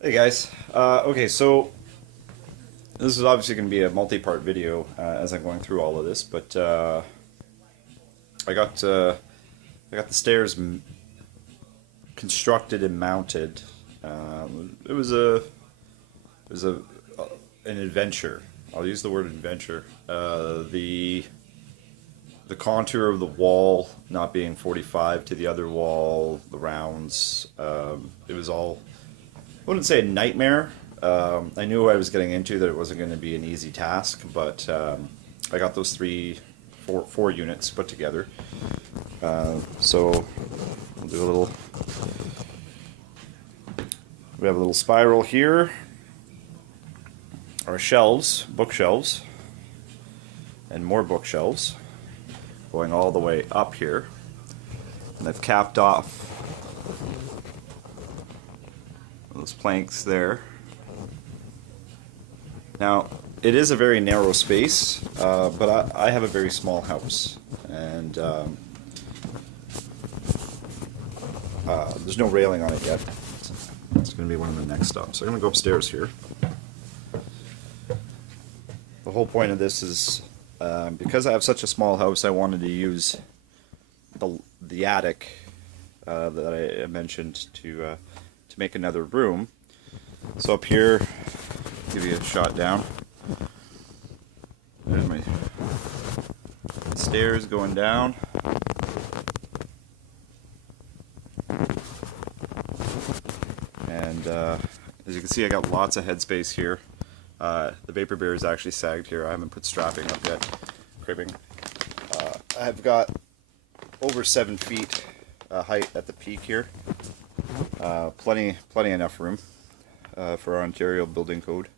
Hey guys. Okay, so this is obviously going to be a multi-part video as I'm going through all of this, but I got I got the stairs constructed and mounted. It was an adventure. I'll use the word adventure. The contour of the wall not being 45 to the other wall, the rounds. It was all, I wouldn't say a nightmare. I knew what I was getting into, that it wasn't going to be an easy task, but I got those four units put together. So we'll do a little. We have a little spiral here. Our shelves, bookshelves, and more bookshelves going all the way up here. And I've capped off those planks there. Now, it is a very narrow space, but I have a very small house, and there's no railing on it yet. It's going to be one of the next stops. So I'm going to go upstairs here. The whole point of this is, because I have such a small house, I wanted to use the attic that I mentioned to make another room. So up here, give you a shot down. There's my stairs going down. And as you can see, I got lots of headspace here. The vapor bear is actually sagged here. I haven't put strapping up yet. Cribbing. I've got over 7 feet height at the peak here. Plenty enough room for our Ontario building code.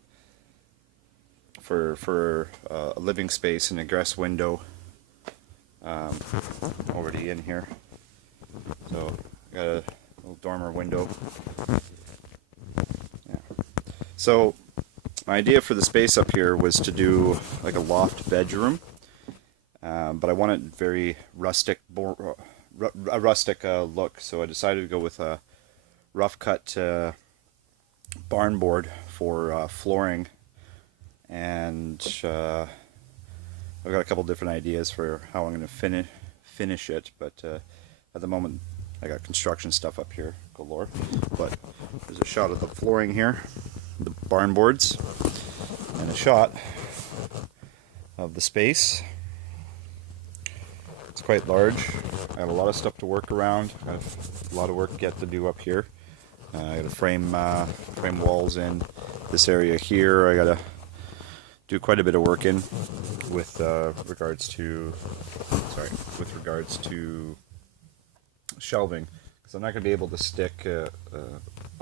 For a living space and egress window already in here. So I got a little dormer window. Yeah. So my idea for the space up here was to do like a loft bedroom, but I wanted very rustic, look. So I decided to go with a rough cut barn board for flooring, and I've got a couple different ideas for how I'm going to finish it. But at the moment, I got construction stuff up here galore. But there's a shot of the flooring here, the barn boards, and a shot of the space. It's quite large. I have a lot of stuff to work around. I have a lot of work yet to do up here. I got to frame walls in this area here. I got to do quite a bit of work in with regards to shelving, because I'm not going to be able to stick a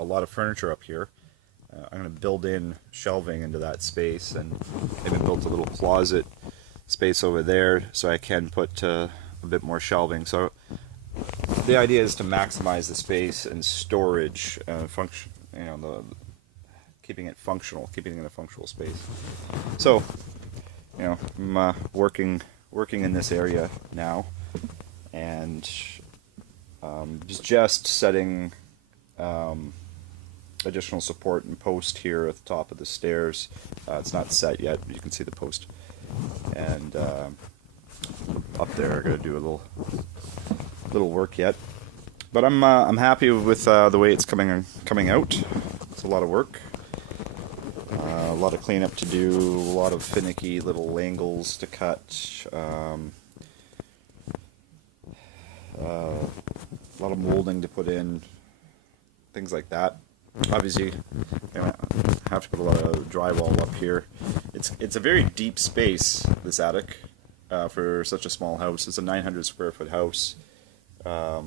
lot of furniture up here. I'm going to build in shelving into that space, and maybe build a little closet space over there so I can put a bit more shelving. So the idea is to maximize the space and storage function. Keeping it functional, keeping it in a functional space. So, I'm working in this area now, and just setting additional support and post here at the top of the stairs. It's not set yet, but you can see the post. And up there, I'm gonna do a little work yet. But I'm happy with the way it's coming out. It's a lot of work. A lot of cleanup to do, a lot of finicky little angles to cut, a lot of molding to put in, things like that. Obviously, I have to put a lot of drywall up here. It's a very deep space, this attic, for such a small house. It's a 900 square foot house, but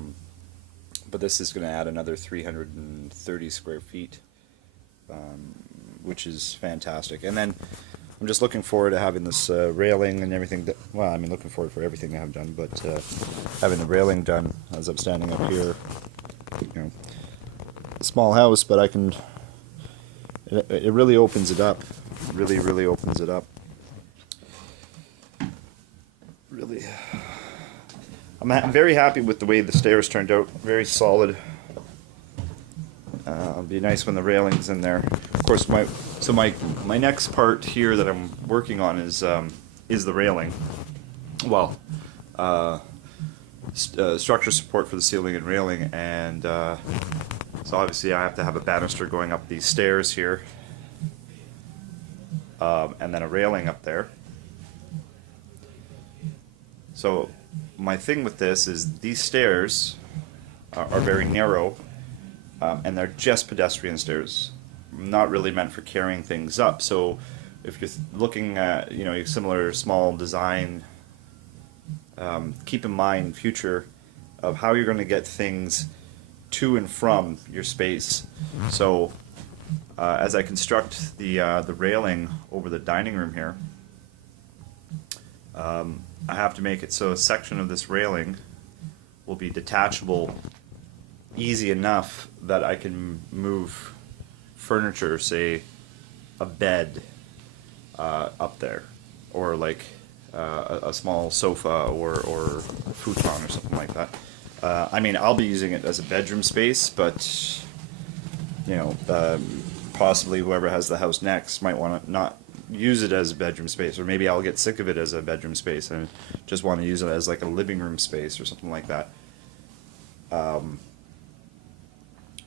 this is going to add another 330 square feet. Which is fantastic. And then I'm just looking forward to having this railing and everything. Looking forward for everything to have done, but having the railing done as I'm standing up here. A small house, but I can. It really opens it up. Really opens it up. Really, I'm very happy with the way the stairs turned out. Very solid. it'll be nice when the railing's in there. Of course, my next part here that I'm working on is the railing. Well, structure support for the ceiling and railing, and so obviously I have to have a banister going up these stairs here, and then a railing up there. So my thing with this is these stairs are very narrow, and they're just pedestrian stairs, not really meant for carrying things up. So if you're looking at, you know, a similar small design, keep in mind future of how you're going to get things to and from your space. So as I construct the railing over the dining room here, I have to make it so a section of this railing will be detachable easy enough that I can move furniture, say a bed, up there, or like a small sofa or futon or something like that. I mean, I'll be using it as a bedroom space, but you know, possibly whoever has the house next might want to not use it as a bedroom space, or maybe I'll get sick of it as a bedroom space and just want to use it as like a living room space or something like that.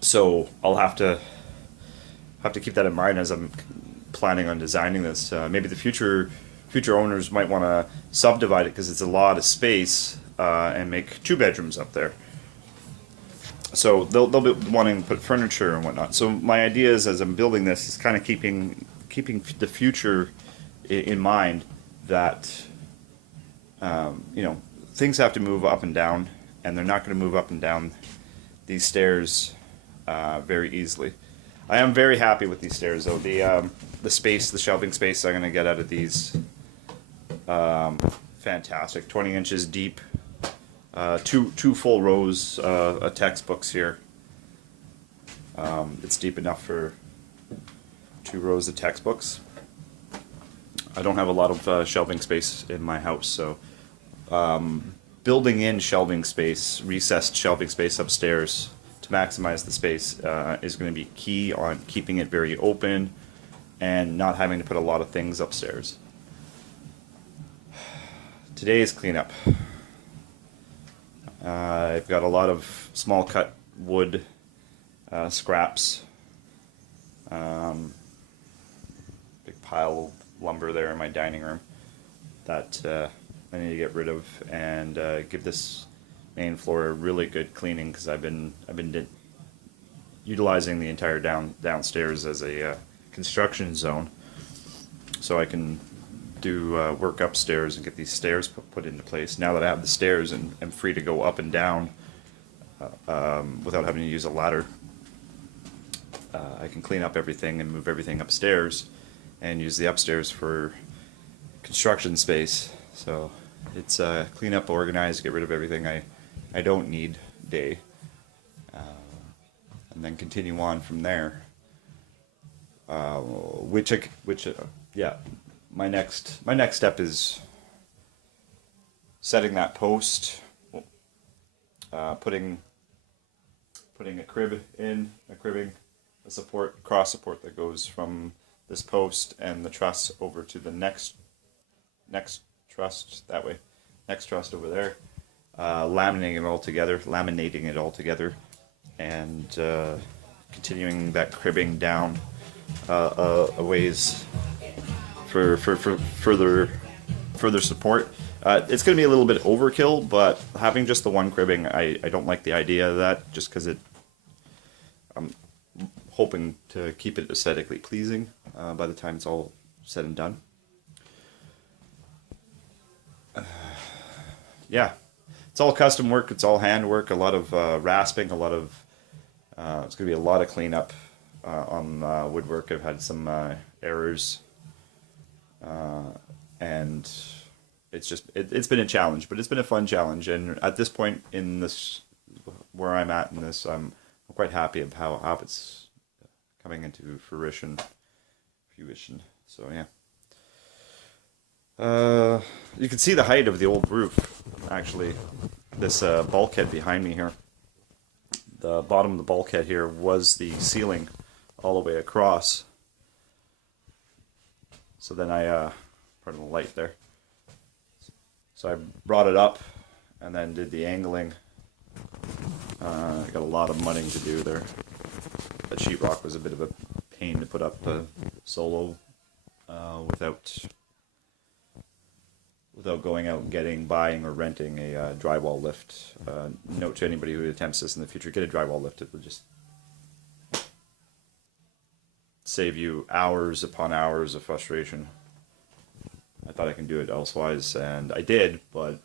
So I'll have to keep that in mind as I'm planning on designing this. Maybe the future owners might want to subdivide it because it's a lot of space, and make 2 bedrooms up there. So they'll be wanting to put furniture and whatnot. So my idea is, as I'm building this, is kind of keeping the future in mind, that you know, things have to move up and down, and they're not going to move up and down these stairs very easily. I am very happy with these stairs, though. The space, the shelving space I'm going to get out of these, fantastic. 20 inches deep, two full rows of textbooks here. It's deep enough for 2 rows of textbooks. I don't have a lot of shelving space in my house, so building in shelving space, recessed shelving space upstairs to maximize the space is going to be key on keeping it very open and not having to put a lot of things upstairs. Today's cleanup. I've got a lot of small cut wood scraps. Big pile of lumber there in my dining room that I need to get rid of, and give this main floor a really good cleaning, because I've been utilizing the entire downstairs as a construction zone, so I can do work upstairs and get these stairs put into place. Now that I have the stairs and I'm free to go up and down without having to use a ladder, I can clean up everything and move everything upstairs and use the upstairs for construction space. So it's clean up, organize, get rid of everything I don't need day, and then continue on from there. My next step is setting that post, putting a cribbing, a support, cross support that goes from this post and the truss over to the next truss that way, next truss over there, laminating it all together, and continuing that cribbing down a ways for further support. It's going to be a little bit overkill, but having just the one cribbing, I don't like the idea of that, just because I'm hoping to keep it aesthetically pleasing by the time it's all said and done. Yeah, it's all custom work, it's all hand work, a lot of rasping, it's going to be a lot of cleanup on woodwork. I've had some errors, and it's been a challenge, but it's been a fun challenge, and at this point in this, where I'm at in this, I'm quite happy of how it's coming into fruition. So yeah. You can see the height of the old roof, actually. This bulkhead behind me here. the bottom of the bulkhead here was the ceiling all the way across. So then pardon the light there. So I brought it up and then did the angling. I got a lot of mudding to do there. That sheetrock was a bit of a pain to put up solo without going out and buying or renting a drywall lift. Note to anybody who attempts this in the future, get a drywall lift. It will just save you hours upon hours of frustration. I thought I could do it elsewise, and I did, but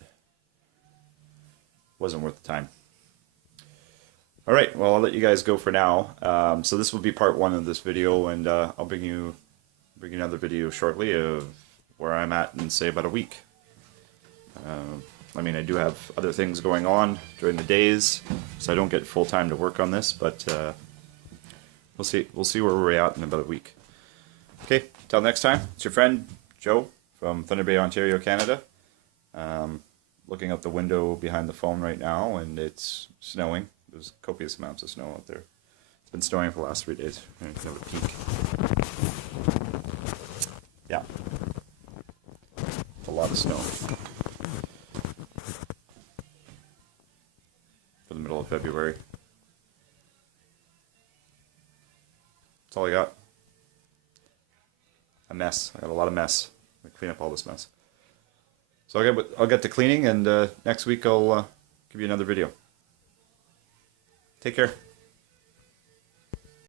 wasn't worth the time. All right, well, I'll let you guys go for now. So this will be part 1 of this video, and I'll bring you another video shortly of where I'm at in, say, about a week. I mean, I do have other things going on during the days, so I don't get full time to work on this, but we'll see where we're at in about a week. Okay, till next time, it's your friend Joe from Thunder Bay, Ontario, Canada. Looking out the window behind the phone right now, and it's snowing. There's copious amounts of snow out there. It's been snowing for the last 3 days. We're going to have a peek. Yeah. It's a lot of snow. For the middle of February. That's all I got. A mess. I got a lot of mess. I'm going to clean up all this mess. So I'll get to cleaning, and next week I'll give you another video. Take care.